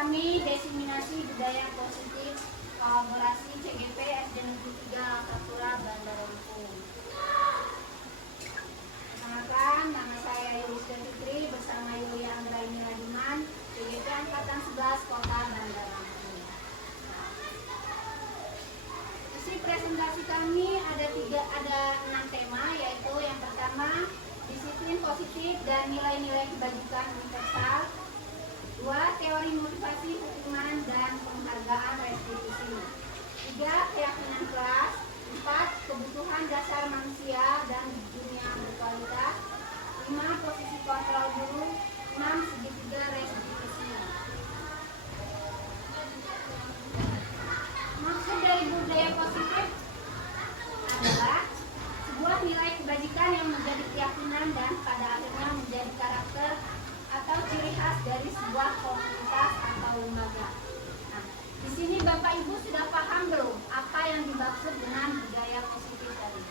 kami Diseminasi Budaya Positif Kolaborasi CGP SD Negeri 3 Langkapura, Bandar Lampung. Perkenalkan, nama saya Yulisda Fitri bersama Yulia Anggraini Radiman, CGP Angkatan 11 Kota Bandar Lampung. Isi presentasi kami ada 6 tema, yaitu yang pertama disiplin positif dan nilai-nilai kebajikan universal. 2. Teori motivasi hukuman dan penghargaan restitusi. 3. Keyakinan kelas. 4. Kebutuhan dasar manusia dan dunia berkualitas. 5. Posisi kontrol guru. 6. Segitiga restitusi. Maksud dari budaya positif adalah sebuah nilai kebajikan yang menjadi keyakinan dan pada akhirnya menjadi karakter atau ciri khas dari sebuah komunitas atau lembaga. Nah, di sini Bapak Ibu sudah paham belum apa yang dimaksud dengan budaya positif tadi?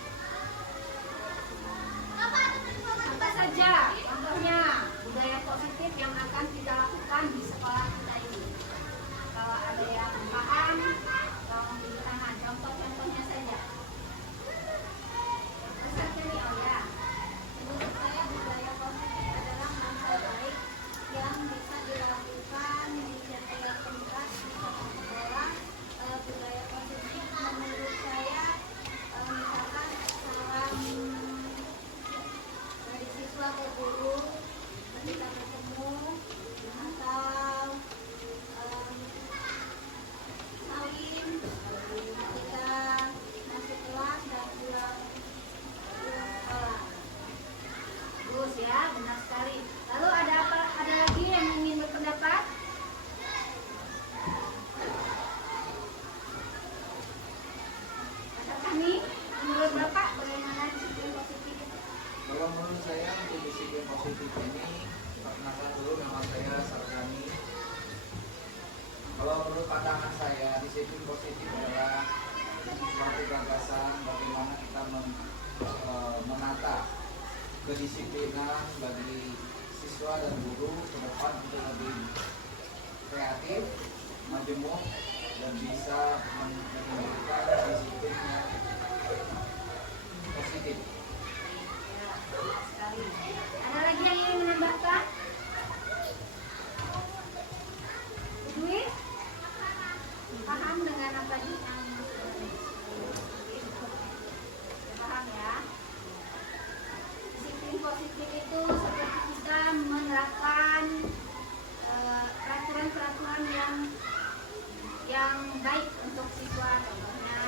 Apa saja contohnya budaya positif yang akan kita lakukan di sekolah kita ini? Kalau ada yang paham, tolong tunjuk tangan. Contoh-contohnya saja. Peserta nih, oh ya. Menurut saya budaya positif adalah hal baik yang bisa dilakukan di setiap tempat di satu sekolah. Budaya positif menurut saya misalkan salam dari siswa ke guru ketika bertemu, atau salim ketika masuk kelas dan pulang sekolah. Bagus ya, benar sekali. Lalu ada lagi yang ingin berpendapat? Pastor kami, menurut Bapak bagaimana disiplin positif itu? Kalau menurut saya untuk disiplin positif ini, perkenalkan dulu nama saya Sarjani. Kalau menurut pandangan saya, disiplin positif adalah suatu gagasan bagaimana kita menata kedisiplinan bagi siswa dan guru ke depan untuk lebih kreatif, majemuk, dan bisa memberikan disiplin yang positif. Ya, benar sekali. Ada lagi yang ingin menambahkan? Dwi? Paham dengan apa yang paham ya? Disiplin positif itu seperti kita menerapkan peraturan-peraturan yang baik untuk siswa. Contohnya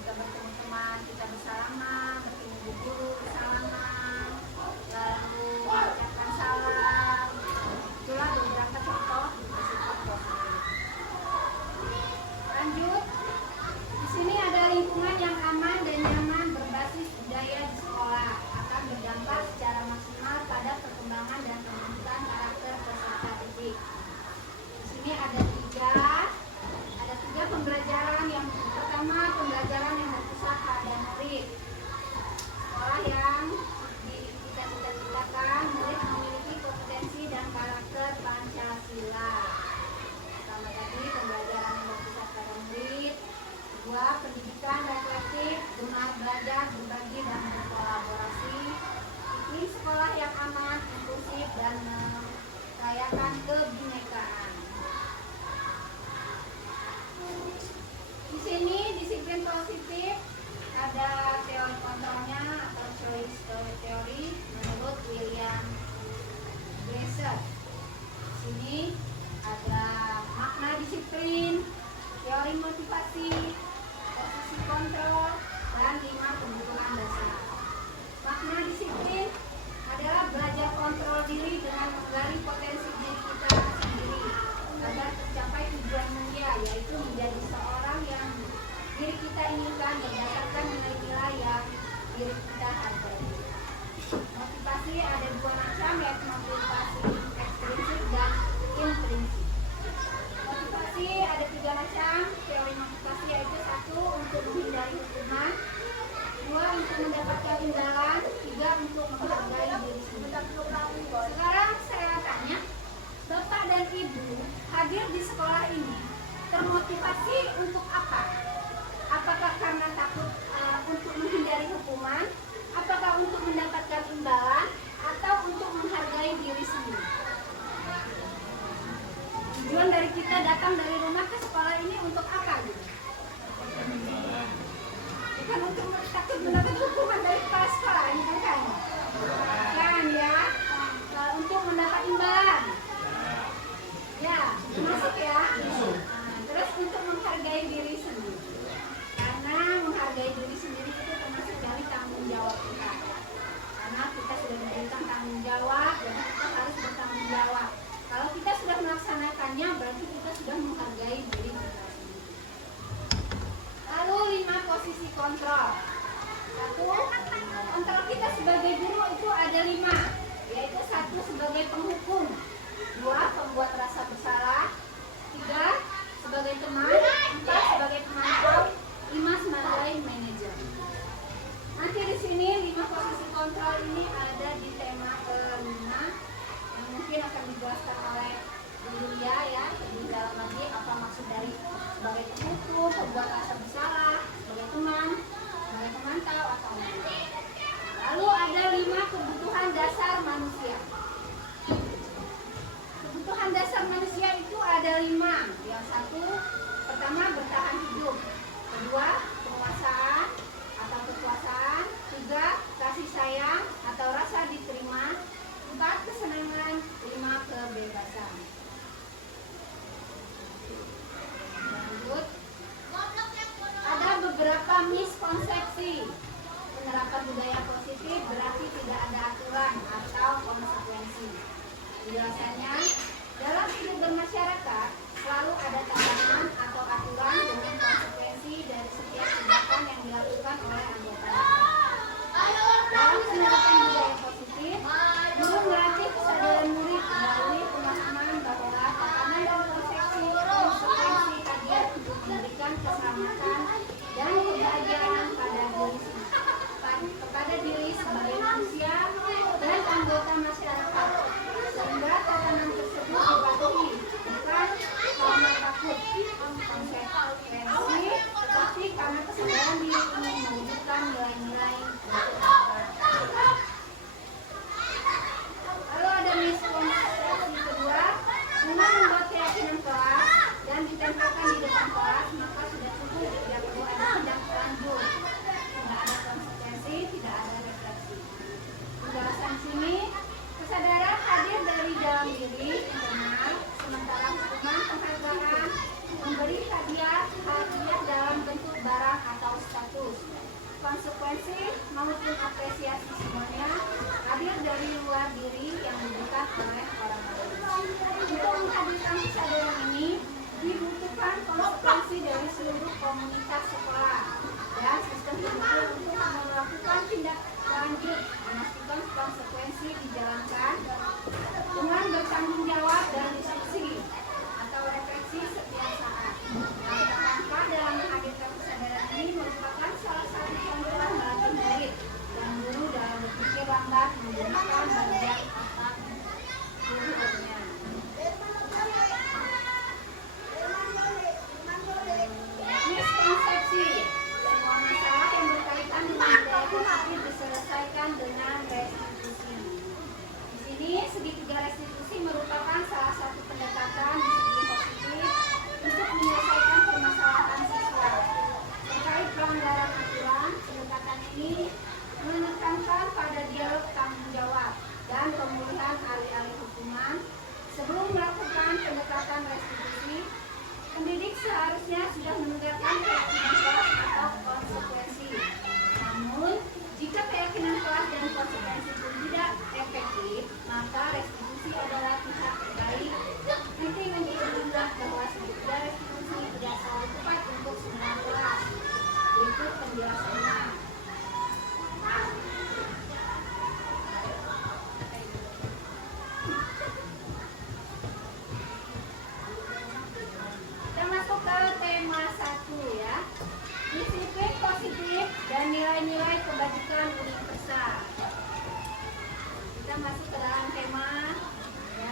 jika bertemu teman kita bersalaman, bertemu guru bersalaman, lalu mengucapkan salam. Itulah beberapa contoh disiplin positif. Lanjut, di sini ada lingkungan yang aman dan nyaman berbasis budaya di sekolah akan berdampak secara maksimal pada perkembangan dan pembentukan karakter peserta didik. Di sini ada tiga pembelajaran. Yang pertama, pembelajaran yang berpusat pada murid. Sekolah yang kita cita-citakan murid memiliki kompetensi dan karakter Pancasila. Pertama tadi pembelajaran yang berpusat pada murid. Kedua, pendidikan reflektif, gemar belajar, berbagi dan berkolaborasi. Iklim sekolah yang aman, inklusif dan merayakan kebinekaan. Di sini disiplin positif ada teori kontrolnya atau choice teori menurut William Glasser. Di sini ada makna disiplin, teori motivasi, posisi kontrol, dan 5 kebutuhan dasar. Makna disiplin adalah belajar kontrol diri dengan menggali potensi diri kita kita datang dari rumah ke sekolah ini untuk apa gitu? Bukan untuk takut mendapat hukuman dari kepala sekolah, ini kan? Kan ya, untuk mendapat imbalan. Ya, masuk ya. Terus untuk menghargai diri sendiri. Karena menghargai diri sendiri itu termasuk dari tanggung jawab kita. Karena kita sudah diberikan tanggung jawab, jadi kita harus bertanggung jawab. Kalau kita sudah melaksanakannya, berarti kita sudah menghargai diri kita sendiri. Lalu 5 posisi kontrol. 1. Kontrol kita sebagai guru itu ada 5, yaitu 1 sebagai penghukum, 2 pembuat rasa bersalah, 3 sebagai teman, 4 sebagai pemantau, 5 sebagai manajer. Nanti di sini 5 posisi kontrol ini ada di tema ke-5 yang mungkin akan dijelaskan oleh Yulia ya, lebih dalam lagi apa maksud dari sebagai penghukum, pembuat rasa bersalah, sebagai teman, sebagai pemantau atau manajer. Lalu ada 5 kebutuhan dasar manusia. Kebutuhan dasar manusia itu ada 5. Yang 1, pertama bertahan hidup. 2, penguasaan atau kekuasaan. 3, kasih sayang atau rasa diterima. 4, kesenangan. 5, kebebasan. Lanjut. Ada beberapa miskonsepsi. Penerapan budaya positif berarti tidak ada aturan atau konsekuensi. Penjelasannya, dalam hidup bermasyarakat selalu ada tatanan atau aturan dengan konsekuensi dari setiap tindakan yang dilakukan oleh anggota. Dalam penerapan budaya positif, guru melatih kesadaran murid melalui pemahaman bahwa tatanan dan konsekuensi hadir untuk memberikan keselamatan dan kebahagiaan kepada diri sebagai manusia dan anggota masyarakat, sehingga tatanan tersebut dipatuhi bukan karena takut konsekuensi, tetapi karena kesadaran diri ingin mewujudkan nilai-nilai. Lalu ada miskonsepsi kedua, dengan membuat keyakinan kelas dan ditempelkan di depan kelas, maka sudah cukup, tidak perlu ada tindak lanjut. Tidak ada konsekuensi, tidak ada refleksi. Penjelasan sini, kesadaran hadir dari dalam diri, internal, sementara hukuman penghargaan, memberi hadiah dalam bentuk barang atau status. Konsekuensi maupun apresiasi semuanya hadir dari luar diri yang diberikan oleh orang lain. Untuk menghadirkan kesadaran ini, dibutuhkan konsekuensi dari seluruh komunitas sekolah dan sistem pendukung untuk melakukan tindak lanjut, memastikan konsekuensi dijalankan dengan bertanggung jawab dan diskusi atau refleksi setiap saat. Langkah dalam menghadirkan kesadaran ini merupakan salah satu contoh melatih murid dan guru dalam berpikir lambat menggunakan bagian otak gurunya. Miskonsepsi. Semua masalah yang berkaitan dengan budaya positif diselesaikan dengan restitusi. Di sini segitiga restitusi merupakan salah satu pendekatan di segi positif untuk menyelesaikan permasalahan siswa. Terkait pelanggaran aturan, pendekatan ini menekankan pada dialog tanggung jawab dan pemulihan alih-alih hukuman. Sebelum melakukan pendekatan restitusi, pendidik seharusnya sudah menegakkan keyakinan kelas atau konsekuensi. Namun, jika keyakinan kelas dan konsekuensi itu tidak efektif, maka restitusi adalah pihak terbaik. Nanti menjelaskan bahwa segitiga restitusi tidak selalu tepat untuk semua kelas. Berikut penjelasannya. Kita masuk ke tema 1 ya. Disiplin positif dan nilai-nilai kebajikan universal. Kita masuk ke dalam tema ya.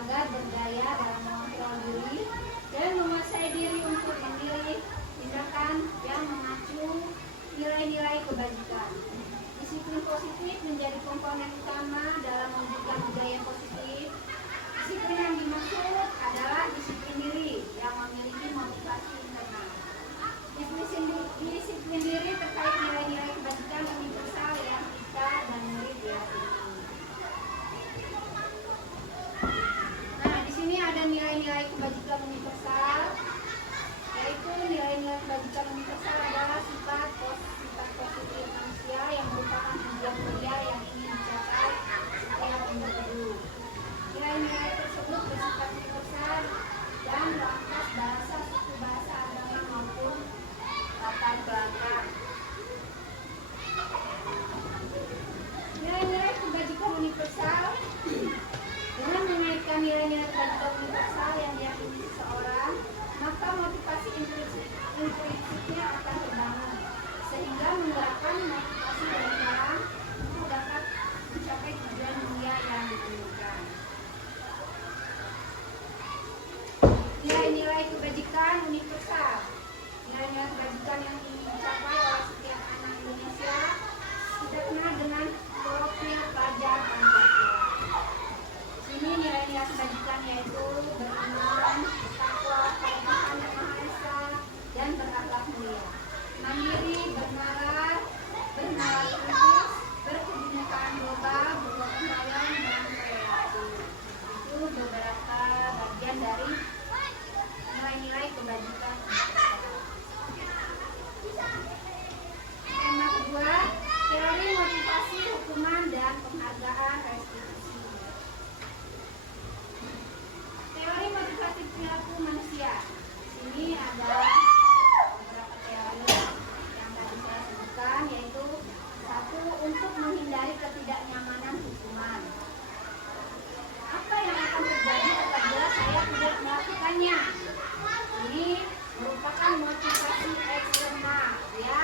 agar berdaya dalam mengontrol diri dan menguasai diri untuk memilih tindakan yang mengacu nilai-nilai kebajikan. Disiplin positif menjadi komponen utama dalam mewujudkan budaya positif. Disiplin yang dimaksud adalah disiplin diri yang memiliki motivasi internal. Disiplin diri terkait nilai-nilai kebajikan universal yang kita dan murid diyakini. Nah, di sini ada nilai-nilai kebajikan universal, yaitu nilai-nilai kebajikan universal adalah sifat positif manusia yang merupakan tujuan mulia yang ingin dicapai setiap individu. Nilai-nilai tersebut bersifat universal dan atas bahasa, suku, bahasa, agama maupun latar belakang. Nilai-nilai kebajikan universal dengan mengaitkan nilai-nilai kebajikan universal yang diyakini seseorang, maka motivasi implisitnya akan terbangun sehingga menggerakkan motivasi dari orang untuk dapat mencapai tujuan mulia yang diinginkan. Nilai-nilai kebajikan universal. Nilai-nilai kebajikan yang ingin dicapai oleh setiap anak Indonesia tidak kenal dengan profil pelajar Pancasila. Ini nilai-nilai kebajikan yaitu beriman, takwa, pada Tuhan Yang Maha Esa, dan berakhlak mulia. Mandiri, bernalar kritis, berkebinekaan global, bergotong royong, dan toleransi. Itu beberapa bagian dari nilai-nilai kebajikan. Tema kedua, teori motivasi, hukuman, dan penghargaan restitusi. Teori motivasi perilaku manusia. Ini ada beberapa teori yang tadi saya sebutkan, yaitu satu, untuk menghindari ketidaknyamanan hukuman. Apa yang akan terjadi apabila saya tidak melakukannya? Ini merupakan motivasi eksternal, ya.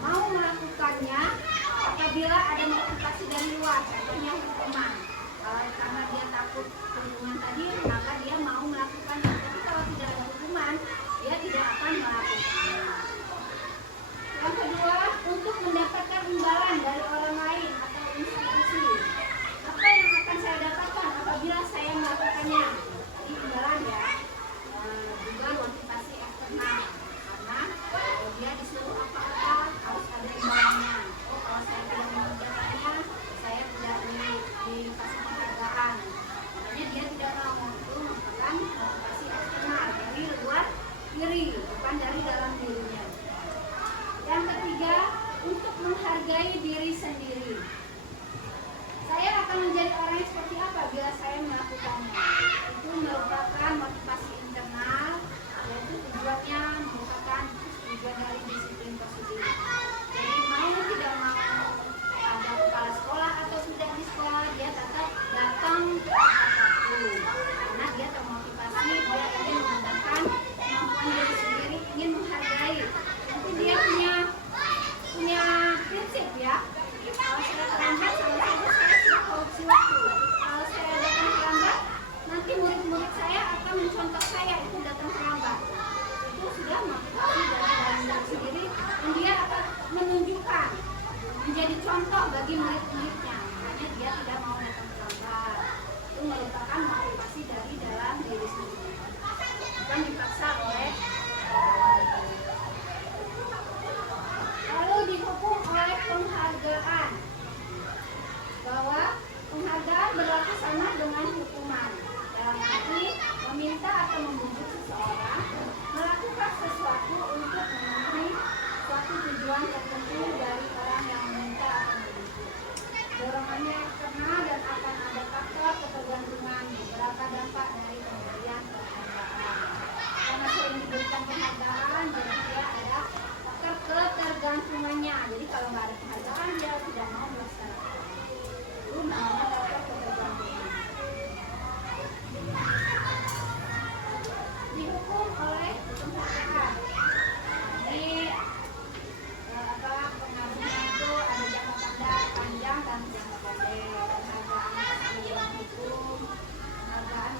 Mau melakukannya apabila ada motivasi dari luar, contohnya hukuman. Karena dia takut hukuman tadi, maka dia mau melakukannya. Tapi kalau tidak ada hukuman, dia tidak akan melakukannya. Yang kedua, untuk mendapatkan imbalan dari orang lain atau institusi. Apa yang akan saya dapatkan apabila saya melakukannya? Ini imbalan, ya. Juga motivasi eksternal. Karena dia disuruh apa-apa harus ada imbalannya. Oh, kalau saya tidak mengerjakannya, saya tidak dikasih penghargaan. Makanya dia tidak mau. Itu merupakan motivasi eksternal dari luar diri, bukan dari dalam dirinya. Yang ketiga, untuk menghargai diri sendiri. Saya akan menjadi orang yang seperti apa bila saya melakukannya? Itu merupakan motivasi internal, yaitu tujuannya merupakan tujuan dari disiplin positif. Jadi mau tidak mau ada kepala sekolah atau sudah di sekolah, dia tetap datang tepat waktu karena dia termotivasi, dia ingin menggunakan kemampuan diri sendiri, ingin menghargai. Nanti dia punya prinsip, ya. Kalau saya terlambat, saya sudah korupsi waktu. Kalau saya datang terlambat, nanti murid-murid saya akan mencontoh saya itu datang terlambat. Itu sudah motivasi dari dalam diri sendiri, dan dia akan menunjukkan, menjadi contoh bagi murid-muridnya. Makanya dia tidak mau datang terlambat. Itu merupakan motivasi dari dalam diri sendiri, bukan dipaksa oleh orang lain. Lalu dihukum oleh penghargaan, bahwa penghargaan berlaku sama dengan hukuman. Dalam arti meminta atau membujuk seseorang melakukan sesuatu untuk memenuhi suatu tujuan tertentu dari orang yang meminta atau membujuk. Dorongannya eksternal dan akan ada faktor ketergantungan, beberapa dampak dari pemberian penghargaan. Karena sering diberikan penghargaan, jadi dia ada faktor ketergantungannya. Jadi kalau nggak ada penghargaan, dia tidak mau melaksanakan. Itu namanya faktor ketergantungan. Dihukum oleh penghargaan. Ini penghargaan itu ada jangka panjang dan jangka pendek. Penghargaan dalam hukum, penghargaan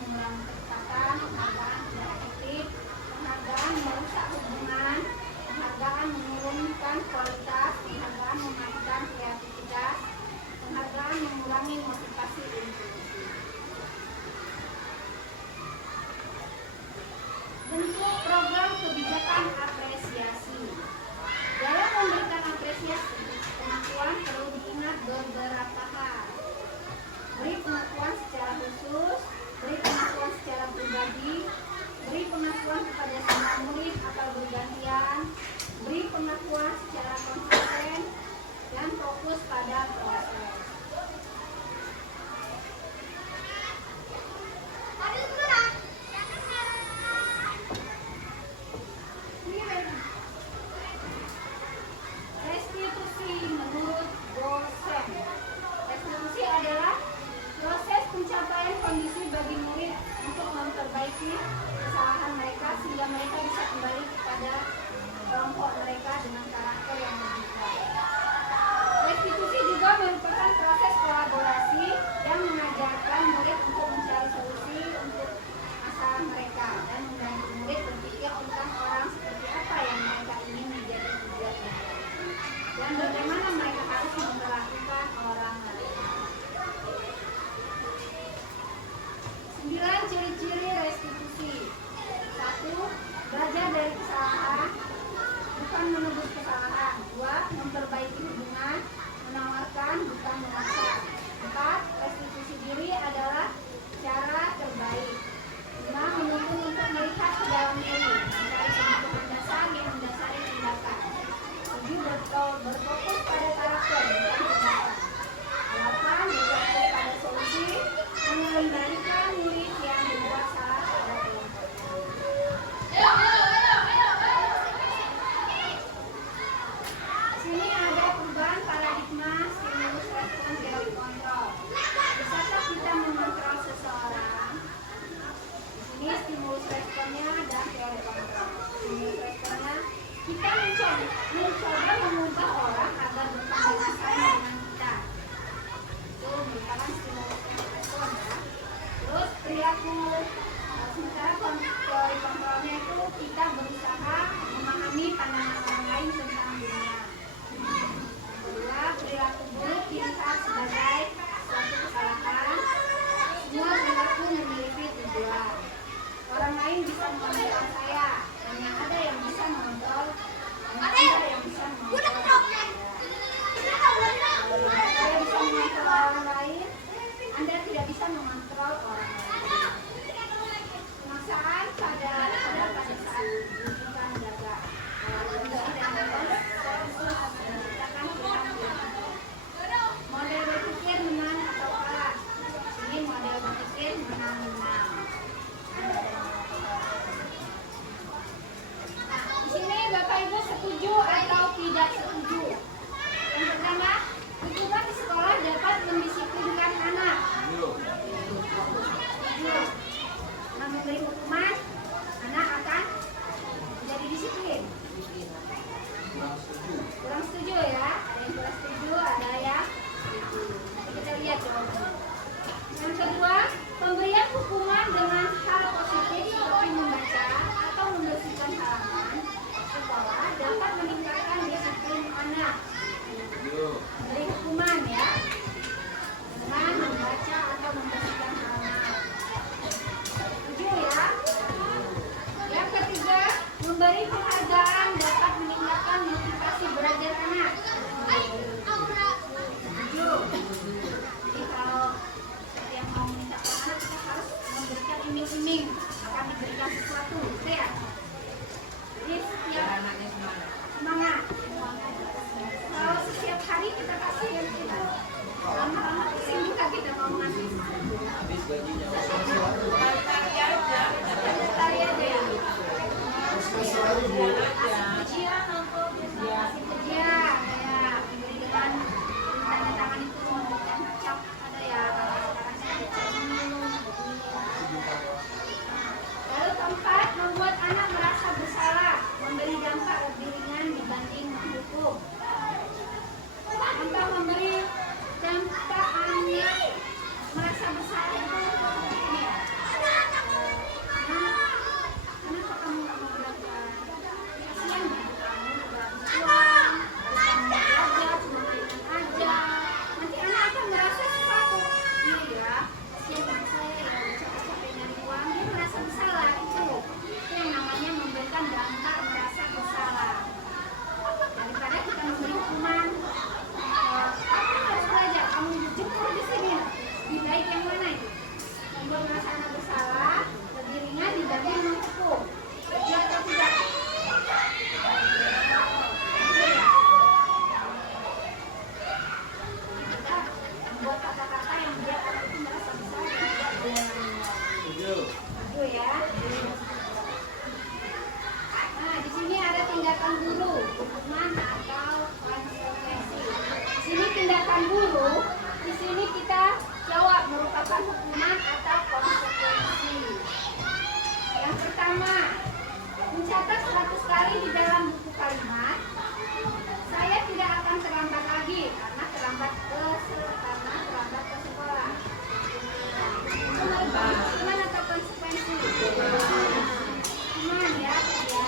9 ciri-ciri restitusi. 1. Belajar dari kesalahan, bukan menebus kesalahan. 2. Memperbaiki hubungan, menawarkan bukan memaksa. 4. Restitusi diri adalah cara terbaik. 5. Menuntun untuk melihat ke dalam diri, mencari kebutuhan dasar yang mendasari tindakan. 7. Berfokus pada karakter, bukan tindakan. 8. Berfokus pada solusi, mengendalikan murid yang berbuat salah pada kelompok. Sini ada perubahan paradigma stimulus respon teori kontrol. Bisakah kita mengontrol seseorang? Di sini stimulus responnya dan teori kontrol. Stimulus responnya, kita mencoba mengubah orang agar berpendapatan dengan kita. Itu merupakan stimulus respon ya. Terus perilaku. Sementara teori kontrolnya itu kita berusaha memahami pandangan orang lain tentang dunia. Kedua, perilaku buruk dilihat sebagai suatu kesalahan. Semua perilaku memiliki tujuan. Orang lain bisa mengontrol saya, hanya ada yang bisa mengontrol, hanya ada yang bisa mengontrol saya. Saya bisa mengontrol orang lain, Anda tidak bisa mengontrol orang lain. Pemaksaan pada saat bukan jaga. Model berpikir menang atau kalah. Ini model berpikir menang-menang. Nah, di sini Bapak Ibu setuju atau tidak setuju? Yang pertama, hukuman di sekolah dapat mendisiplinkan anak. Setuju. Dengan memberi hukuman, anak akan menjadi disiplin. Kurang setuju ya? Ada yang kurang setuju, ada yang setuju. Kita lihat jawabannya. Yang kedua, pemberian hukuman dengan hal positif seperti membaca atau membersihkan halaman sekolah dapat meningkatkan disiplin anak. Beri hukuman ya, dengan membaca atau membersihkan halaman. Setuju ya? Yang ketiga, memberi penghargaan dapat meningkatkan motivasi belajar anak. Setuju. Jadi kalau yang mau meningkatkan anak, kita harus memberikan iming-iming akan diberikan sesuatu, gitu ya. Jadi setiap anaknya semangat. Kalau setiap hari kita kasih yang itu, lama-lama pusing juga kita mau ngasih. Habis gajinya. Tari aja ya. Ujian atau kasih kerja, kayak diberi dengan tanda tangan itu memberikan cap, ada ya. Lalu keempat, membuat anak merasa bersalah, memberi dampak lebih ringan dibanding menghukum. Contoh memberi dampak anak merasa bersalah itu ini. Kenapa kamu nggak mau belajar? Kasihan gitu kamu udah pulang, udah mau belajar, cuma mainan aja. Nanti anak akan merasa sesuatu. Iya, kasihan sama saya yang capek-capek nyari uang, dia merasa bersalah. Itu yang namanya memberikan dampak merasa bersalah. Daripada kita memberi hukuman, kamu harus belajar, kamu jemur di sini. Lebih baik yang mana itu? Membuat merasa anak bersalah lebih ringan dibanding menghukum. Setuju atau tidak? Kita membuat kata-kata yang membuat anak itu merasa bersalah tidak dengan Setuju. setuju ya. Nah, di sini ada tindakan guru, hukuman atau konsekuensi. Di sini tindakan guru, di sini kita jawab merupakan hukuman atau konsekuensi. Yang pertama, mencatat 100 kali di dalam buku kalimat. Saya tidak akan terlambat lagi karena terlambat ke sekolah. Itu merupakan hukuman atau konsekuensi? Hukuman ya, ya.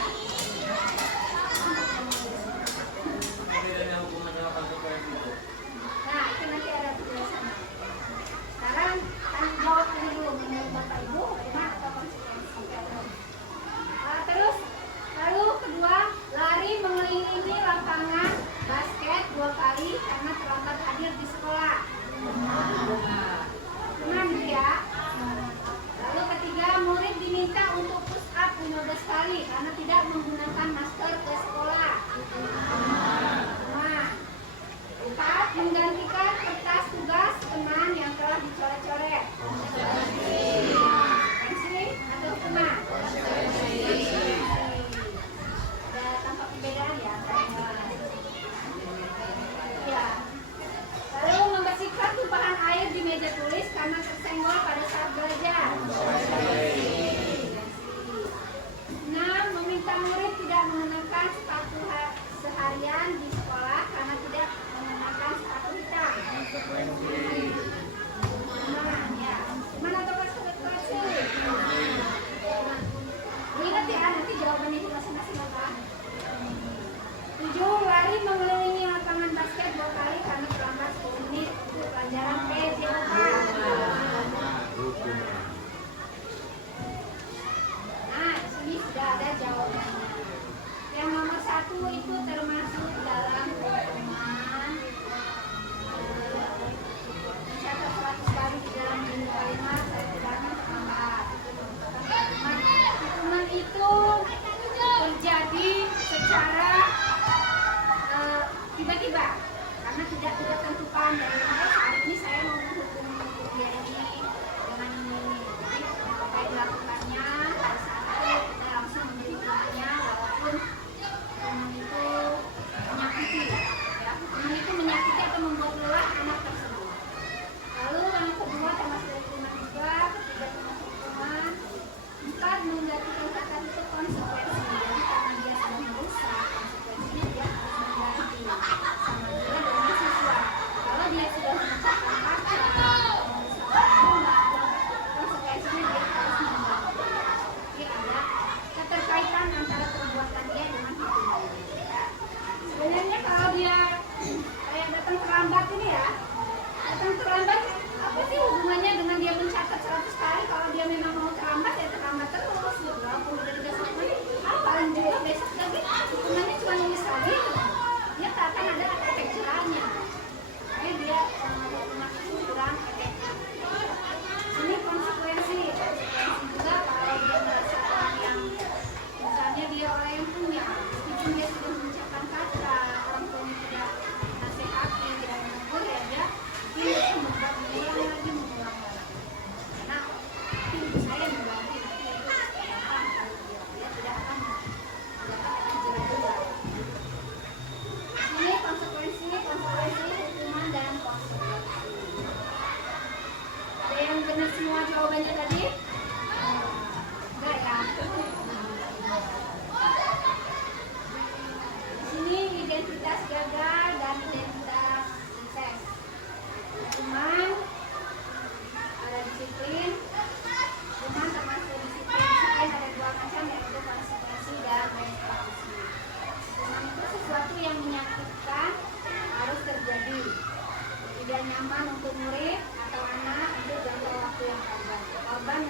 Bedanya hukuman dengan konsekuensi. Nah, itu nanti ada penjelasannya. Sekarang tanggung jawab dulu menurut Bapak Ibu. sekali karena tidak menggunakan masker ke sekolah. 5. 4. Menggantikan kertas tugas teman yang telah dicoret-coret. Konsekuensi atau hukuman? Ada tampak perbedaan ya? Ya. Lalu membersihkan tumpahan air di meja tulis karena tersenggol pada saat belajar. 6. Meminta murid tidak mengenakan sepatu seharian di sekolah karena tidak mengenakan sepatu hitam. Ya. Mana atau konsekuensi? Ingat ya, nanti jawabannya di masing-masing apa? 7. Lari mengelilingi lapangan basket 2 kali karena terlambat 10 menit untuk pelajaran PJOK. Nah, di sini sudah ada jawabannya. Yang nomor 1 itu termasuk dalam hukuman mencatat 100 kali di dalam minggu kalimat saya bilangnya terlambat. Hukuman itu terjadi secara tiba-tiba karena tidak ditentukan dari saat ini saya mau menghukum dia ini dengan ini. Jadi terkait dilakukannya pada saat itu kita langsung menjadi hukumannya walaupun hukuman itu menyakiti ya, hukuman itu menyakiti atau membuat lelah anak tersebut. Lalu yang kedua termasuk hukuman juga, ketiga termasuk hukuman, 4. menggantikan kata itu konsekuensi. Jadi karena dia sudah merusak, konsekuensinya dia harus mengganti sama dia dengan siswa. Kalau dia sudah mengucapkan kata konsekuensinya dia harus mengganti. Jadi ada keterkaitan antara perbuatan dia dengan hukuman. Sebenarnya kalau dia kayak datang terlambat ini ya, datang terlambat apa sih hubungannya dengan dia mencatat 100 kali? Kalau dia memang mau terlambat ya terlambat terus gitu. Walaupun udah dikasih hukuman, paling juga besok lagi hukumannya cuma nulis lagi. Dia tak akan ada efek jerahnya. Makanya dia hukuman itu kurang efektif. Ini konsekuensi juga kalau dia merasa orang yang misalnya dia orang yang punya, meskipun dia sudah mengucapkan kata, orang tuanya tidak nasihati, tidak menegur ya dia membuat mengulang lagi. Karena ibu saya mengulangi nanti itu gampang kalau dia tidak akan jerah-jerah. Ini konsekuensi, hukuman dan konsekuensi. Ada yang benar semua jawabannya tadi? Enggak ya? Di sini identitas gagal dan identitas sukses. Hukuman ada disiplin. Hukuman termasuk disiplin. Disiplin ada 2 macam, yaitu konsekuensi dan restitusi. Hukuman itu sesuatu yang menyakitkan harus terjadi. Tidak nyaman untuk murid atau anak untuk jangka waktu yang panjang. Korban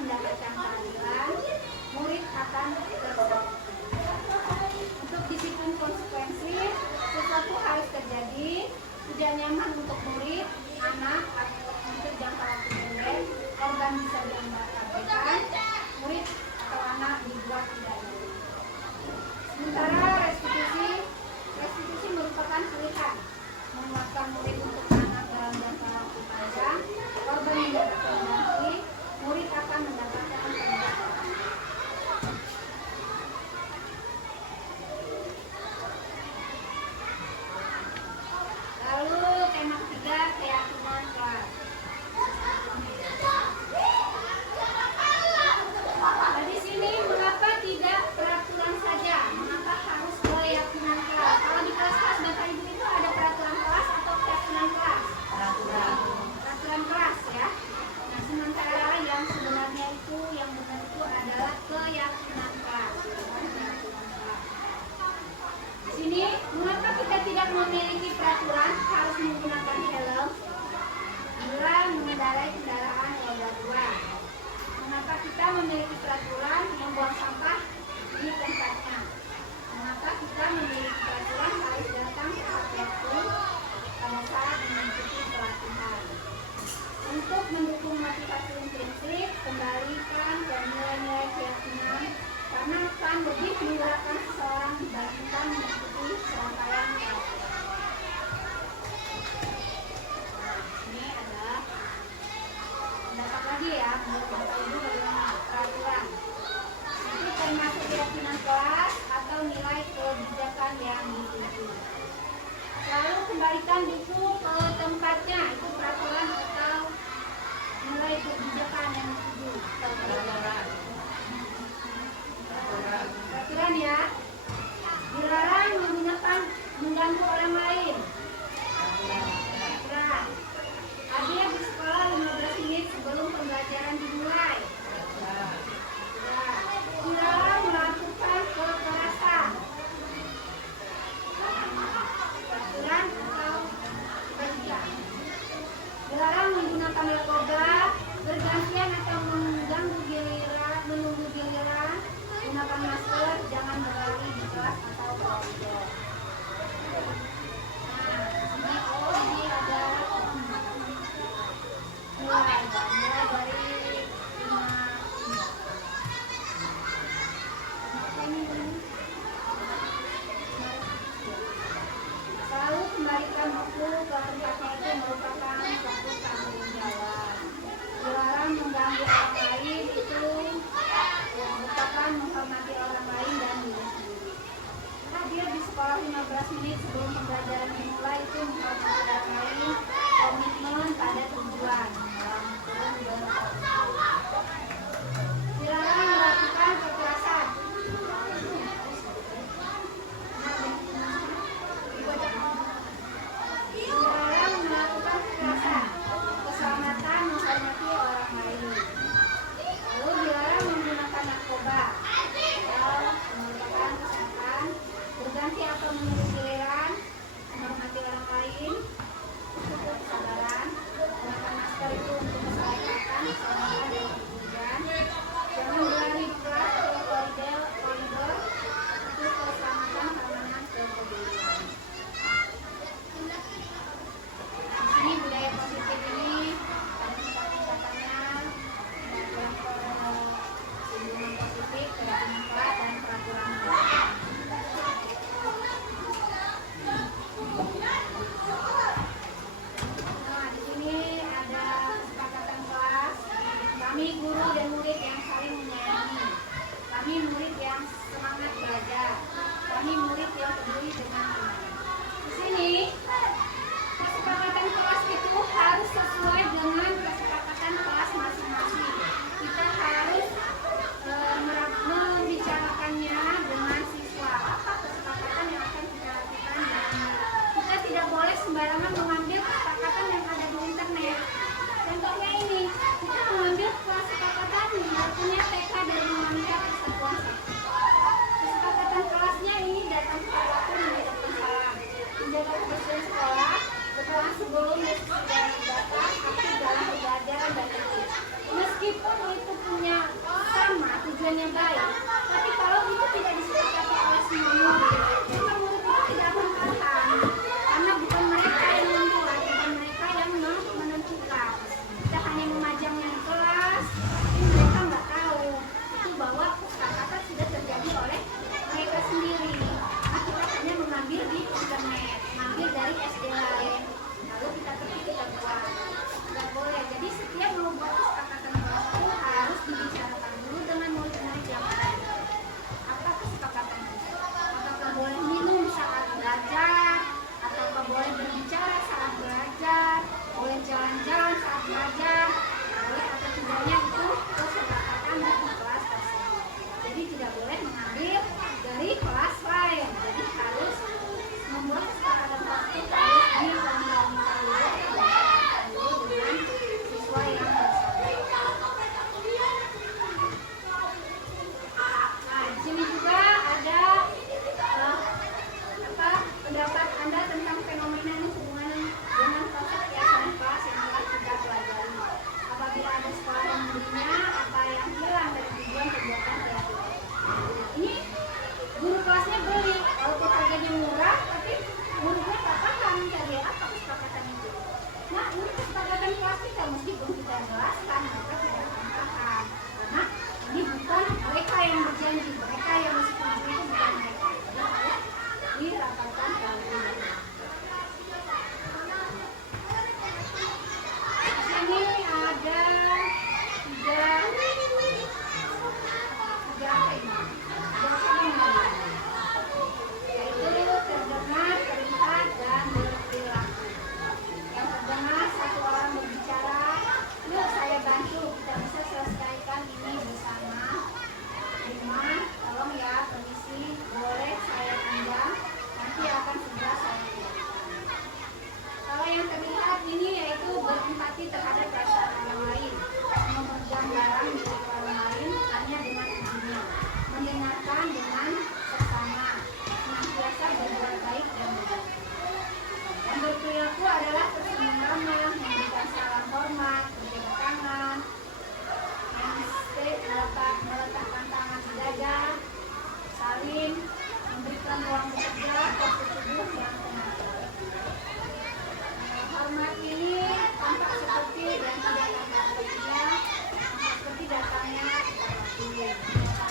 tujuannya baik. Tapi kalau itu tidak disepakati oleh semua murid, maka murid itu tidak akan paham. Karena bukan mereka yang membuat, bukan mereka yang menentukan. Kita hanya memajangnya di kelas, tapi mereka nggak tahu itu bahwa kesepakatan sudah terjadi oleh mereka sendiri. Nah, kita hanya mengambil di internet, mengambil dari SD lain, lalu kita ketik, kita buat. Nggak boleh. Jadi setiap membuat kesepakatan kelas itu harus dibicarakan dulu dengan murid-murid yang ada. Apa kesepakatan itu? Apakah boleh minum saat belajar? Ataukah boleh berbicara saat belajar? Boleh jalan-jalan saat belajar? Boleh atau tidaknya itu kesepakatan di kelas tersebut. Jadi tidak boleh mengambil dari kelas lain. Jadi harus membuat kesepakatan kelas itu harus dikomunikasikan dulu dengan siswa yang bersama. Nah, di sini juga ada pendapat Anda tentang fenomena ini hubungan dengan konsep kebiasaan kelas yang telah kita pelajari. Apabila ada sekolah yang membelinya, apa yang hilang dari tujuan pembuatan kebiasaan? Ini guru kelasnya beli, walaupun harganya murah, tapi muridnya tak paham mencari apa kesepakatan itu. Nah, ini kesepakatan kelas kita meskipun kita jelaskan, mereka tidak akan paham. Karena ini bukan mereka yang berjanji, mereka yang setuju itu bukan mereka. Jadi harus dirapatkan dahulu. Di sini ada tiga fenomena, yaitu terdengar, terlihat, dan berperilaku. Yang terdengar, satu orang berbicara, yuk saya bantu, kita bisa selesaikan ini bersama. Lima, tolong ya, permisi, boleh saya pinjam, nanti akan segera saya pinjamkan. Kalau yang terlihat ini yaitu berempati terhadap perasaan orang lain, memegang barang milik orang lain hanya dengan izinnya, mendengarkan dengan seksama, senantiasa berbuat baik dan baik. Yang berperilaku adalah tersenyum ramah, memberikan salam hormat, berjabat tangan, meletakkan tangan di dada, saling, memberikan ruang bekerja, postur tubuh yang tenang. Hormat ini tampak seperti dan tidak tampak sepertinya, seperti datangnya tepat waktu,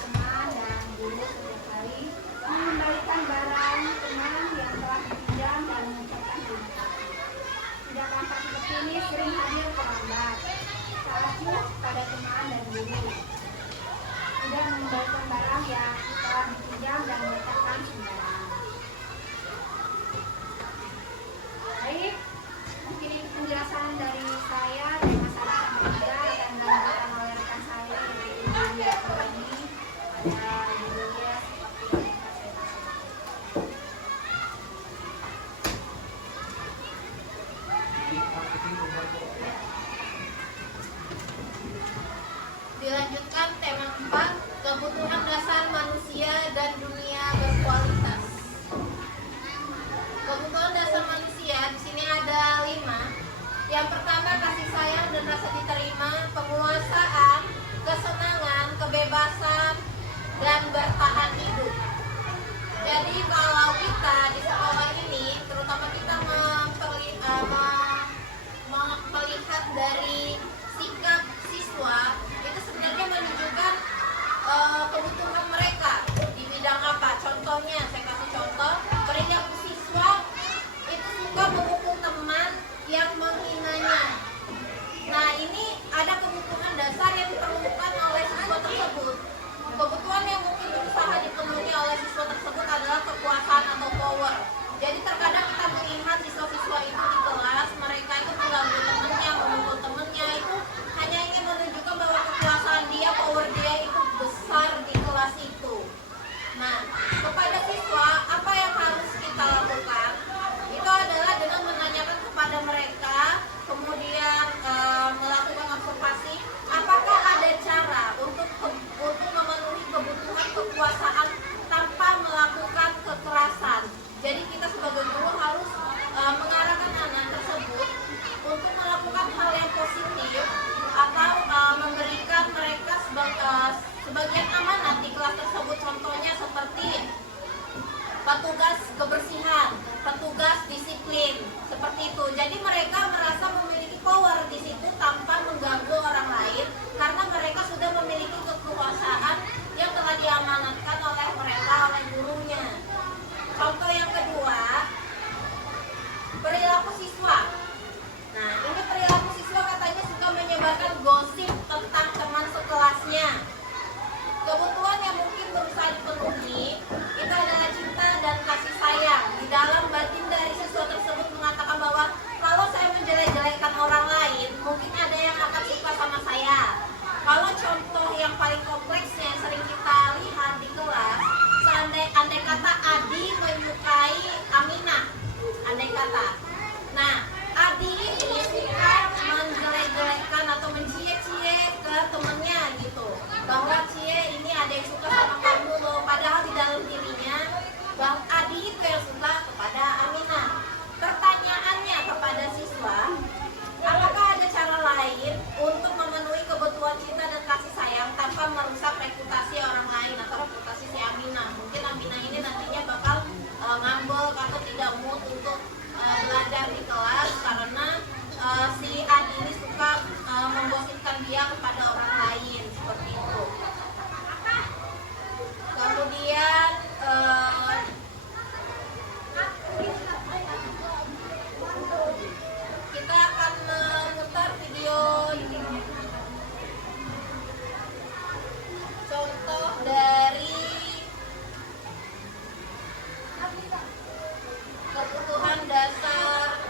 teman dan guru setiap hari, mengembalikan barang teman yang telah dipinjam dan mengucapkan terima kasih. Tidak tampak seperti ini, sering hadir terlambat, acuh pada teman dan guru. Tidak mengembalikan barang yang telah dipinjam dan meletakkan sembarangan. Baik, mungkin ini penjelasan dari saya dan masalah Anda akan dilanjutkan oleh rekan saya yaitu Ibu Lia ini. Ada Ibu Lia seperti yang saya sampaikan. Dilanjutkan tema 4, kebutuhan dasar manusia dan dunia berkualitas. Kebutuhan dasar manusia di sini ada 5. Yang pertama, kasih sayang dan rasa diterima, penguasaan, kesenangan, kebebasan, dan bertahan hidup. Jadi kalau kita di sekolah ini, terutama kita melihat dari sikap siswa, itu sebenarnya menunjukkan kebutuhan mereka di bidang apa. Contohnya, saya kasih contoh, perilaku siswa itu suka memukul teman yang menghinanya. Nah, ini ada kebutuhan dasar yang diperlukan oleh siswa tersebut. Kebutuhan yang mungkin berusaha dipenuhi oleh siswa tersebut adalah kekuasaan atau power. Jadi terkadang kita melihat siswa-siswa itu di kelas, mereka itu mengganggu temennya, memukul temennya, itu hanya ingin menunjukkan bahwa kekuasaan dia, power dia itu besar di kelas itu. Nah, kepada siswa, apa yang harus kita lakukan? Itu adalah dengan menanyakan kepada mereka, kemudian melakukan observasi, apakah ada cara untuk memenuhi kebutuhan kekuasaan tanpa melakukan kekerasan. Jadi kita sebagai guru harus mengarahkan anak tersebut untuk melakukan hal yang positif atau memberikan mereka sebagian amanat di kelas tersebut, contohnya seperti petugas kebersihan, petugas disiplin, seperti itu. Jadi mereka merasa memiliki power di situ tanpa mengganggu orang lain karena mereka sudah memiliki kekuasaan yang telah diamanatkan oleh mereka, oleh gurunya. Contoh yang kedua, perilaku siswa. Nah, ini perilaku siswa katanya suka menyebarkan gosip tentang teman sekelasnya. Kebutuhan yang mungkin berusaha dipenuhi itu adalah cinta dan kasih sayang. Di dalam batin dari siswa tersebut mengatakan bahwa kalau saya menjelek-jelekan orang lain, mungkin ada yang akan suka sama saya. Kalau contoh yang paling kompleksnya yang sering kita lihat di kelas, andai kata Adi menyukai Aminah, andai kata. Nah, Adi ini suka menjelek-jelekan atau mencie-cie ke temennya gitu, bahwa cie ini ada yang suka sama kamu loh, padahal di dalam dirinya Bang Adi itu yang suka kepada Aminah. Pertanyaannya kepada siswa, apakah ada cara lain untuk memenuhi kebutuhan cinta dan kasih sayang tanpa merusak reputasi orang lain atau reputasi si Aminah? Mungkin Aminah ini nantinya bakal ngambek atau tidak mood untuk belajar di kelas karena si Adi ini suka menggosipkan dia kepada orang lain, seperti itu. Kemudian kita akan memutar video contoh dari kebutuhan dasar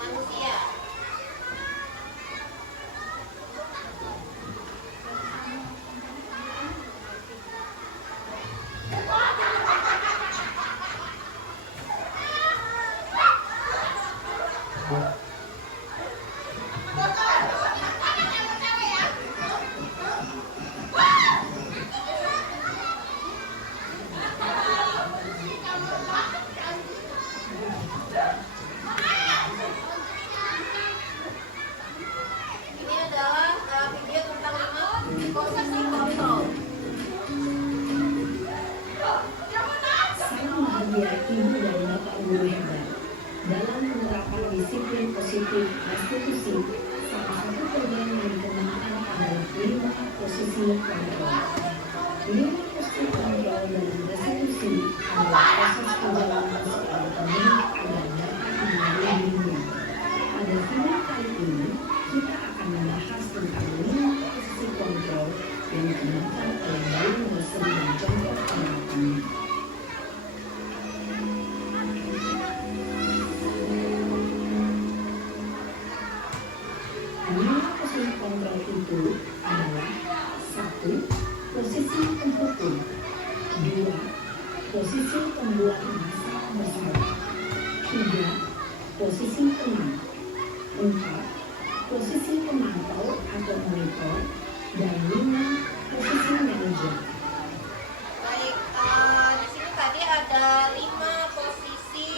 manusia. Ini adalah video tentang 5 posisi kontrol. Saya menghargai Ibu dan Bapak Guru hebat dalam menerapkan disiplin positif restitusi. Salah satu program yang dikembangkan adalah 5 posisi kontrol. 5 posisi kontrol dalam restitusi adalah proses perjalanan seorang pemilik agar dapat mengambil dirinya. Pada video kali ini, kita akan membahas tentang 5 posisi kontrol yang dikembangkan oleh Bayu Muhammad dan contoh penerapannya. Lima posisi kontrol itu adalah 1. Posisi penghukum. 2. Posisi pembuat masalah bersalah. 3. Posisi tenang. 4. Posisi pemantau atau monitor. Dan 5. Posisi manajer. Baik, di sini tadi ada 5 posisi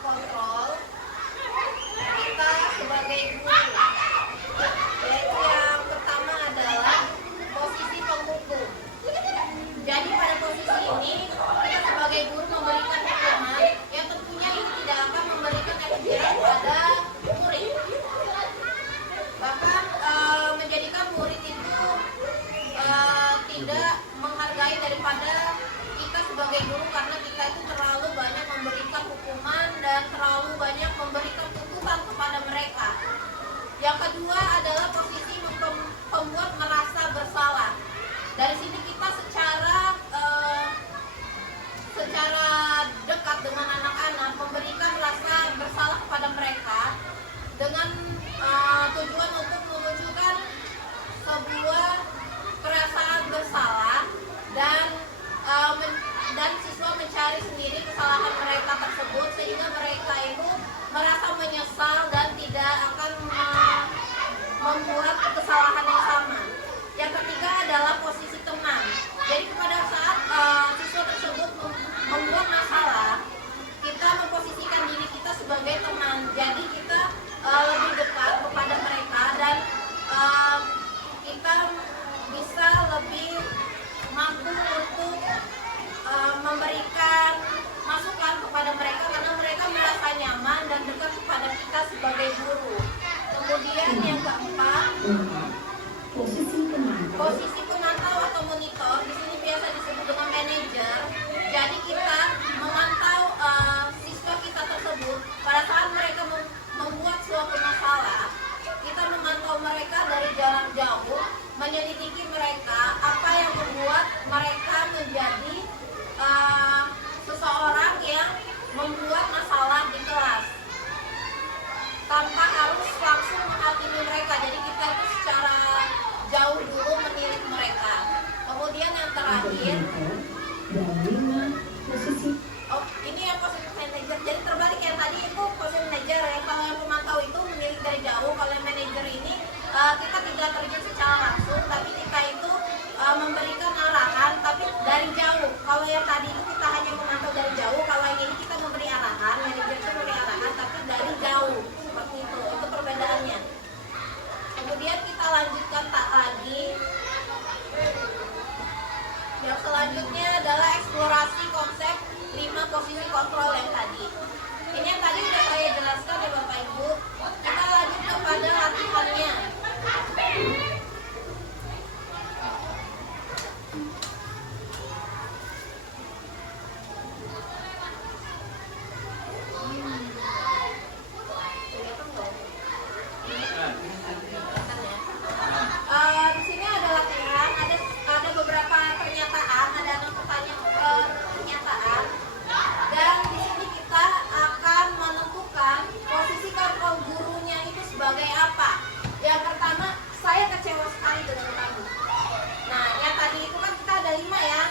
kontrol kita sebagai guru, yaitu yang pertama adalah posisi penghukum. Jadi pada posisi ini kita sebagai guru memberikan hukuman yang tentunya ini tidak akan memberikan efek jerah pada murid, bahkan menjadikan murid itu tidak menghargai daripada kita sebagai guru karena kita itu terlalu banyak memberikan hukuman dan terlalu banyak memberikan tuntutan kepada mereka. Yang kedua adalah posisi pembuat merasa bersalah. Dari sini kita secara dekat dengan anak-anak memberikan rasa bersalah kepada mereka dengan tujuan untuk menunjukkan sebuah perasaan bersalah dan siswa mencari sendiri kesalahan mereka tersebut sehingga mereka itu merasa menyesal dan tidak akan membuat kesalahan yang sama. Yang ketiga adalah posisi tenang. Jadi pada saat siswa tersebut membuat masalah, kita memposisikan diri kita sebagai teman. Jadi kita lebih dekat kepada mereka keempat, 4. Posisi pemantau. posisi pemantau atau monitor di sini biasa disebut dengan manajer. Jadi kita memantau siswa kita tersebut pada saat mereka membuat suatu masalah. Kita memantau mereka dari jarak jauh, menyelidiki mereka apa yang membuat mereka menjadi seseorang yang membuat masalah di kelas tanpa harus langsung menghakimi mereka. Jadi kita itu secara jauh dulu menilik mereka. Kemudian yang terakhir, Dan 5. Posisi oh ini yang posisi manajer. Jadi terbalik yang tadi itu posisi manajer ya. Kalau yang pemantau itu menilik dari jauh. Kalau yang manajer ini kita tidak terjun secara langsung, tapi kita itu memberikan arahan tapi dari jauh. Kalau yang tadi itu kita hanya memantau dari jauh. Kalau yang ini kita memberi arahan, manajer itu memberi arahan tapi dari jauh. Seperti itu perbedaannya. Kemudian kita lanjutkan tak lagi. Yang selanjutnya adalah eksplorasi konsep 5 posisi kontrol yang tadi. Ini yang tadi sudah saya jelaskan ya Bapak Ibu. Kita lanjut kepada latihannya. Di sini ada latihan, ada beberapa pernyataan, ada 6 pernyataan, dan di sini kita akan menentukan posisi kontrol gurunya itu sebagai apa. Yang pertama, saya kecewa sekali dengan kamu. Nah, yang tadi itu kan kita ada 5 ya.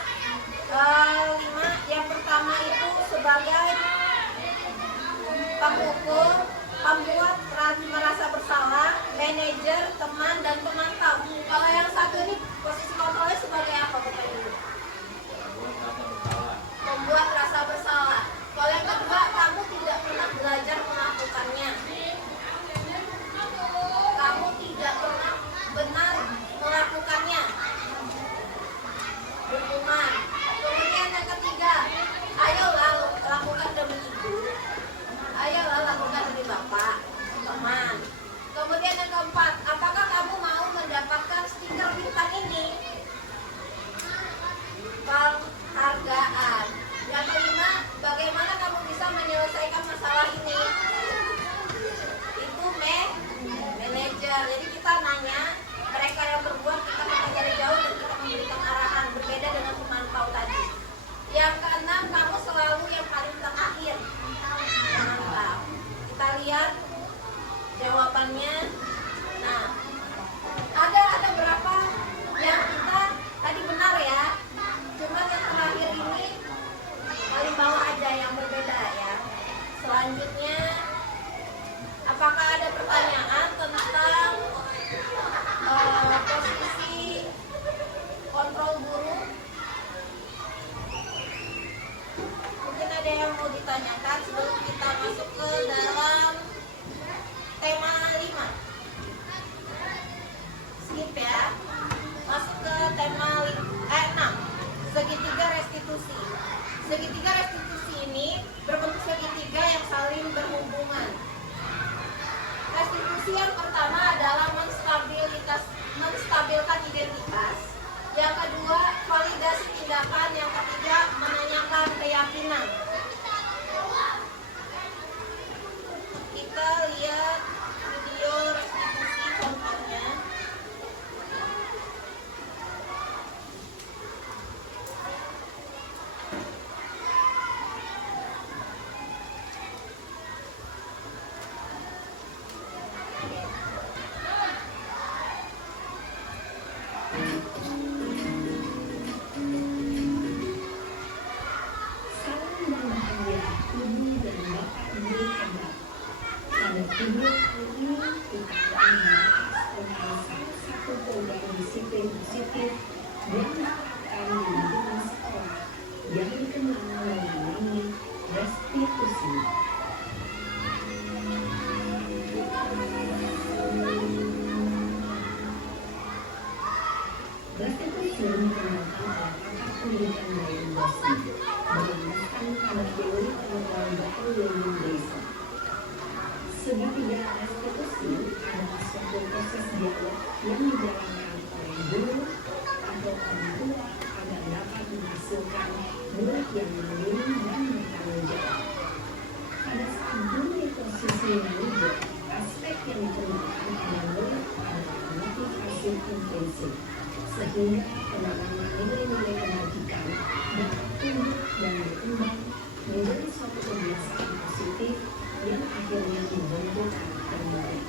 5. Yang pertama itu sebagai pengukur, pembuat merasa bersalah, manajer, teman, dan pemantau. Kalau yang satu ini posisi kontrolnya sebagai apa Bapak Ibu? Membuat rasa bersalah. Kalau yang kedua, kamu tidak pernah belajar melakukannya. Kamu tidak pernah benar melakukannya. Hukuman. Kemudian yang ketiga, ayolah lakukan demi ibu. Ayolah lakukan demi bapak, teman. Kemudian yang keempat, apakah kamu mau mendapatkan stiker bintang ini? Penghargaan. Yang kelima, bagaimana kamu bisa menyelesaikan masalah ini? Itu manajer. Jadi kita nanya, mereka yang berbuat kita kata dari jauh dan kita memberikan arahan, berbeda dengan pemantau tadi. Yang keenam, kamu selalu yang paling terakhir. Pemantau. Kita lihat jawabannya. Nah, ada berapa yang kita tadi benar ya. Cuma yang terakhir ini paling bawah aja yang berbeda ya. Selanjutnya, apakah ada pertanyaan tentang posisi kontrol guru? Mungkin ada yang mau ditanyakan sebelum kita masuk ke dalam tema 5. Skip ya. Masuk ke tema 6. Segitiga restitusi. Segitiga restitusi ini berbentuk segitiga yang saling berhubungan. Restitusi yang pertama adalah menstabilkan identitas. Yang kedua, validasi tindakan. Yang ketiga, menanyakan keyakinan. Kita lihat video restitusi contohnya. intrinsik, sehingga penanaman nilai-nilai kebajikan dapat tumbuh dan berkembang menjadi suatu kebiasaan positif yang akhirnya membentuk karakter murid.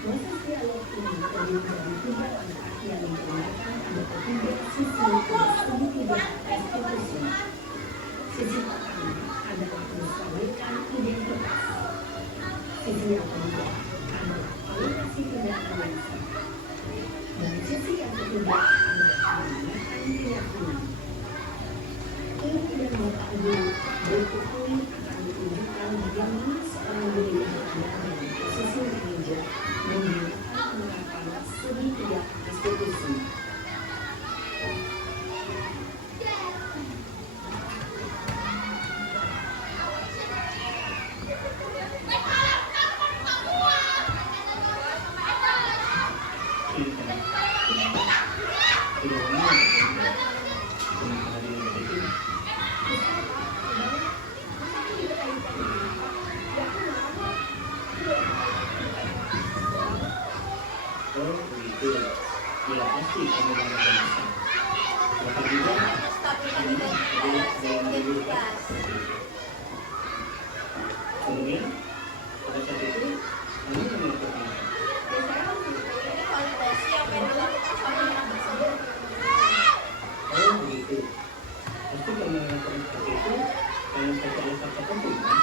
Proses dialog ini terdiri dari 3 langkah yang menggunakan ada ketiga sisi dan segitiga restitusi. Sisi pertama adalah menstabilkan identitas. Sisi yang kedua adalah validasi tindakan yang sah. Dan sisi yang ketiga adalah menggunakan keyakinan. Ibu dan bapak guru berikut ini akan ditunjukkan bagaimana seorang guru yang berada dalam posisi manajer menggunakan penerapan segitiga restitusi. Oh begitu, ya pasti kamu banyak bisa. Bapak juga Menstabilkan kamu adalah identitas. dalam diri lupa. Kemudian pada saat itu kamu melakukan apa? Ini validasi apa yang dilakukan sama anak tersebut. Oh begitu, pasti kamu melakukan seperti itu karena satu alasan tertentu kan?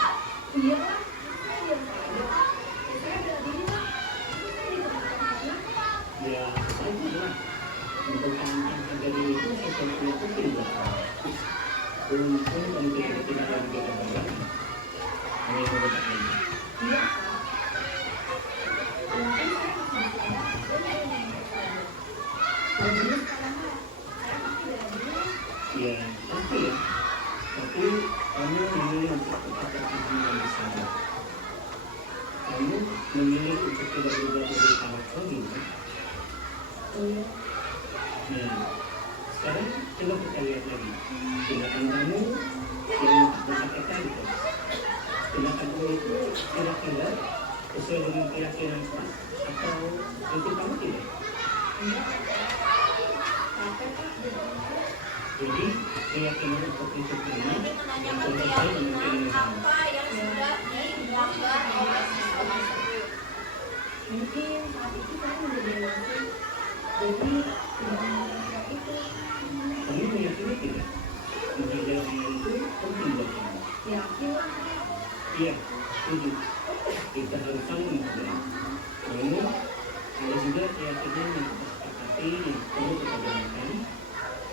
Iya, saya yang ada. Saya bela diri lah. Saya di tempat-tempatnya. Ya sajalah, mempertahankan harga diri itu sesuatu yang penting buat kamu. Untung kamu tidak tinggal lagi di dalam hanya beberapa ini. Iya, Pak. Mungkin saya masih bisa ada hasilnya yang berbeda. Jadi sekarang Pak, saya pasti bela diri lah. Ya pasti ya, tapi kamu memilih untuk tetap berhubungan di sana. Kamu memilih untuk tidak berubah dari karakter juga. Iya. Nah, sekarang coba kita lihat lagi tindakan kamu yang bersangkutan itu. Tindakan kamu itu kira-kira sesuai dengan keyakinan pas atau itu kamu tidak? Enggak, capek Pak di rumah. Jadi keyakinan untuk itu kamu Ini yang menanyakan sesuai dengan keyakinan keinginan kamu. apa yang sudah dilanggar oleh siswa tersebut. Mungkin saat itu saya menjadi emosi. Jadi tidak mengerti itu. Kamu meyakini tidak? Menghargai orang lain itu penting buat kamu. Yakin lah Pak. Iya, setuju. Kita harus saling menghargai. Namun, ada juga keyakinan yang kita sepakati yang perlu kita jalankan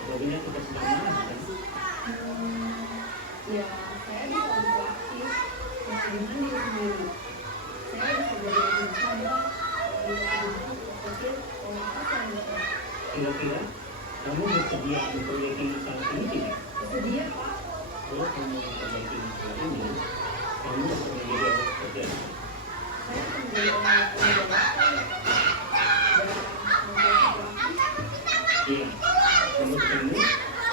apabila kita sedang marah kan? Ya, saya bisa lebih aktif memperhatikan diri sendiri. Saya bisa jadi lebih sabar, bisa lebih berpikir pola apa yang bisa. Kira-kira kamu bersedia memperbaiki masalah ini tidak? Bersedia Pak. Kalau kamu memperbaiki masalah ini, kamu akan menjadi orang seperti apa? Saya akan menjadi orang yang lebih dewasa dan memperhatikan. Iya, menurut kamu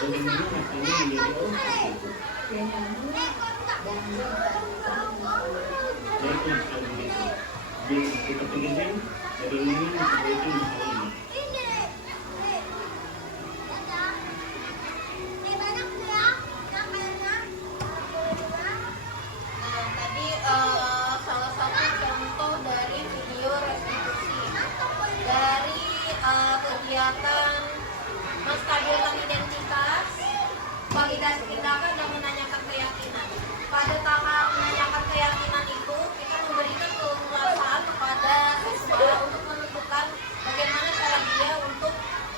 bagaimana rasanya menjadi orang seperti itu? Ya nyaman lah. Dan juga bisa Baiklah kalau begitu. Jadi kita pikirkan bagaimana memperbaiki masalah ini. Nah, tadi salah satu contoh dari video restitusi dari kegiatan menstabilkan identitas, validasi tindakan dan menanyakan keyakinan. Pada tahap menanyakan keyakinan itu, kita memberikan keleluasaan kepada siswa untuk menentukan bagaimana cara dia untuk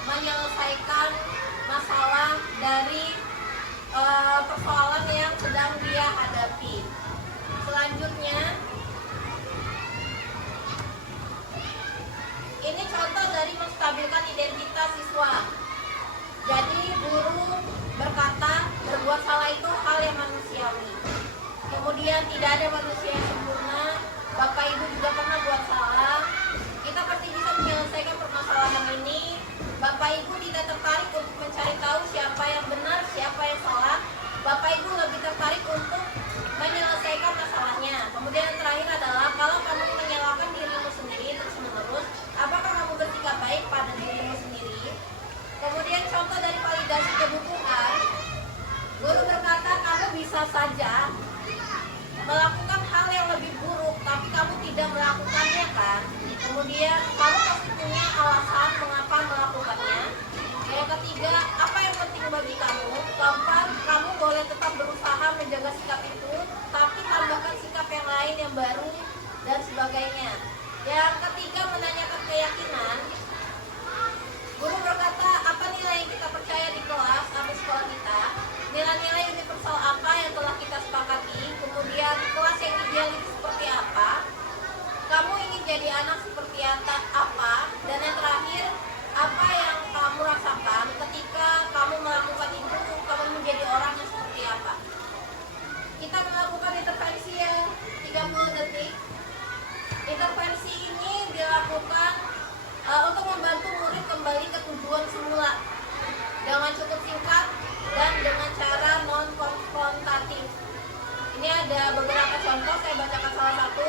menyelesaikan masalah dari persoalan yang sedang dia hadapi. Selanjutnya, ini contoh dari menstabilkan identitas siswa. Jadi guru berkata berbuat salah itu hal yang manusiawi. Kemudian tidak ada manusia yang sempurna. Bapak Ibu juga pernah buat salah. Kita pasti bisa menyelesaikan permasalahan ini. Bapak Ibu tidak tertarik untuk mencari tahu siapa yang benar, siapa yang salah. Bapak Ibu lebih tertarik untuk menyelesaikan masalahnya. Kemudian yang terakhir adalah kalau kamu menyalahkan dirimu sendiri terus menerus, apakah kamu bersikap baik pada yang baru dan sebagainya. Yang ketiga, menanyakan keyakinan. Guru berkata, apa nilai yang kita percaya di kelas atau sekolah kita? Nilai-nilai universal apa yang telah kita sepakati? Kemudian kelas yang idealis seperti apa? Kamu ingin jadi anak seperti apa? Dan yang terakhir, apa yang kamu rasakan ketika kamu melakukan itu? Kamu menjadi orang yang seperti apa? Kita melakukan intervensi yang 30 detik. Intervensi ini dilakukan untuk membantu murid kembali ke tujuan semula dengan cukup singkat dan dengan cara non-konfrontatif. Ini ada beberapa contoh, saya bacakan salah satu.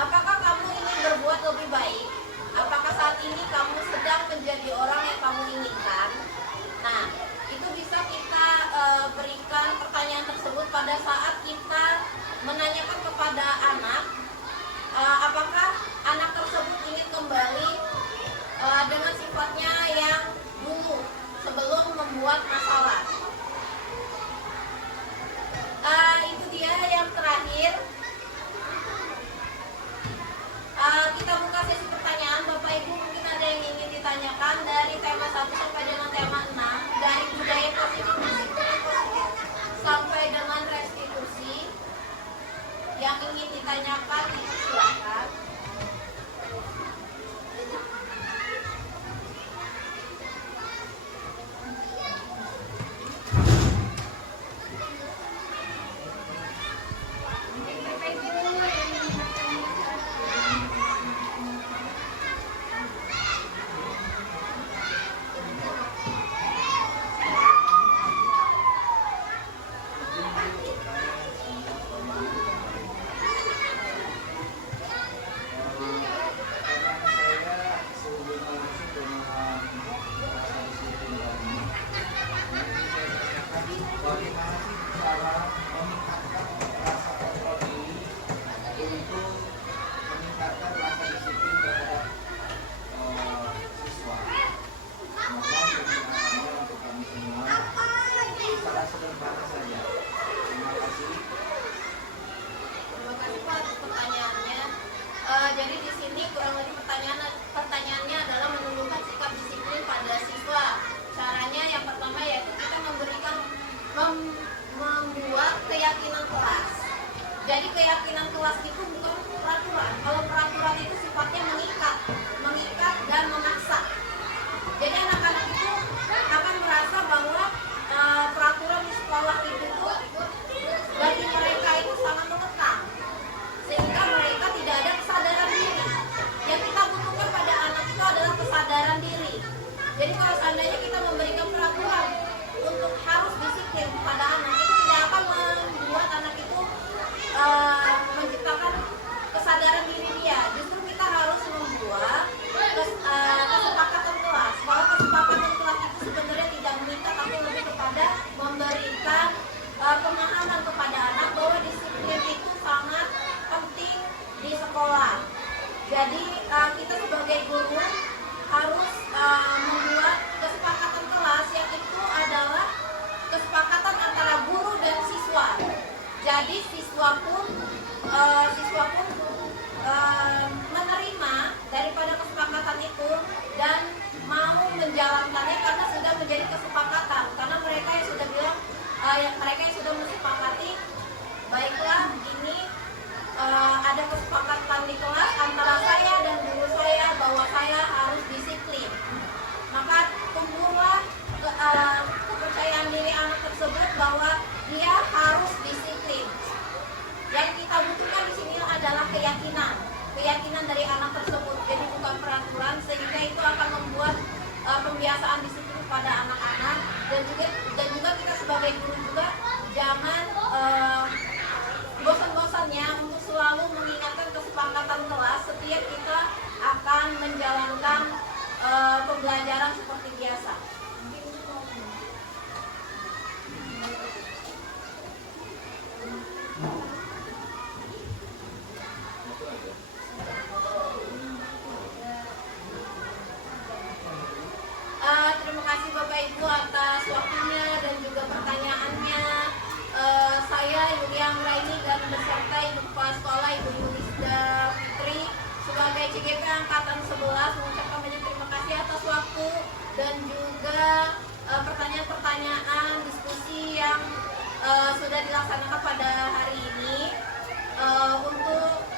Apakah kamu ingin berbuat lebih baik? Apakah saat ini kamu sedang menjadi orang yang kamu inginkan? Nah, itu bisa kita berikan pertanyaan tersebut pada saat kita menanyakan kepada anak, apakah anak tersebut ingin kembali dengan sifatnya yang dulu sebelum membuat masalah. Itu dia yang terakhir. Kita buka sesi pertanyaan. Bapak Ibu, mungkin ada yang ingin ditanyakan dari tema 1 sampai dengan tema 6, dari budaya positif, disiplin positif sampai dengan restitusi. Yang ingin ditanyakan itu silakan. Bagaimana sih cara meningkatkan rasa kontrol diri untuk meningkatkan rasa disiplin terhadap siswa? Mohon penjelasannya untuk kami semua secara sederhana saja. Terima kasih. Terima kasih Pak atas pertanyaannya. Jadi di sini kurang lebih pertanyaannya adalah menumbuhkan sikap disiplin pada siswa. Caranya yang pertama yaitu kita membuat keyakinan kelas. Jadi keyakinan kelas itu bukan peraturan. Kalau peraturan itu sifatnya mengikat dan memaksa. Jadi anak-anak itu akan merasa bahwa peraturan di sekolah itu bagi mereka itu sangat mengekang, sehingga mereka tidak ada kesadaran diri. Yang kita butuhkan pada anak itu adalah kesadaran diri. Jadi kalau seandainya kita memberikan peraturan untuk harus disiplin pada anak, itu tidak akan membuat anak itu menciptakan kesadaran diri dia. Justru kita harus membuat kesepakatan kelas. Kalau kesepakatan kelas itu sebenarnya tidak meminta, tapi lebih kepada memberikan pemahaman kepada anak bahwa disiplin itu sangat penting di sekolah. Jadi kita sebagai guru harus membuat kesepakatan kelas yang itu adalah kesepakatan antara guru dan siswa. Jadi siswa pun menerima daripada kesepakatan itu dan mau menjalankannya karena sudah menjadi kesepakatan. Karena mereka yang sudah bilang, mereka yang sudah mensepakati, baiklah ini ada kesepakatan di kelas antara saya dan guru saya bahwa saya harus disiplin. Maka tumbuhlah kepercayaan diri anak tersebut bahwa dia harus disiplin. Yang kita butuhkan di sini adalah keyakinan dari anak tersebut. Jadi bukan peraturan, sehingga itu akan membuat pembiasaan disiplin pada anak-anak. Dan juga kita sebagai guru juga jangan bosan-bosannya untuk selalu mengingatkan kesepakatan kelas setiap kita akan menjalankan pembelajaran seperti biasa. Terima kasih Bapak Ibu atas waktunya dan juga pertanyaannya. Saya Yulia yang Raini dan beserta Ibu Kepala Sekolah Ibu Yulisda Fitri sebagai CGP Angkatan 11 mengucapkan banyak terima kasih atas waktu dan juga pertanyaan-pertanyaan diskusi yang sudah dilaksanakan pada hari ini. Untuk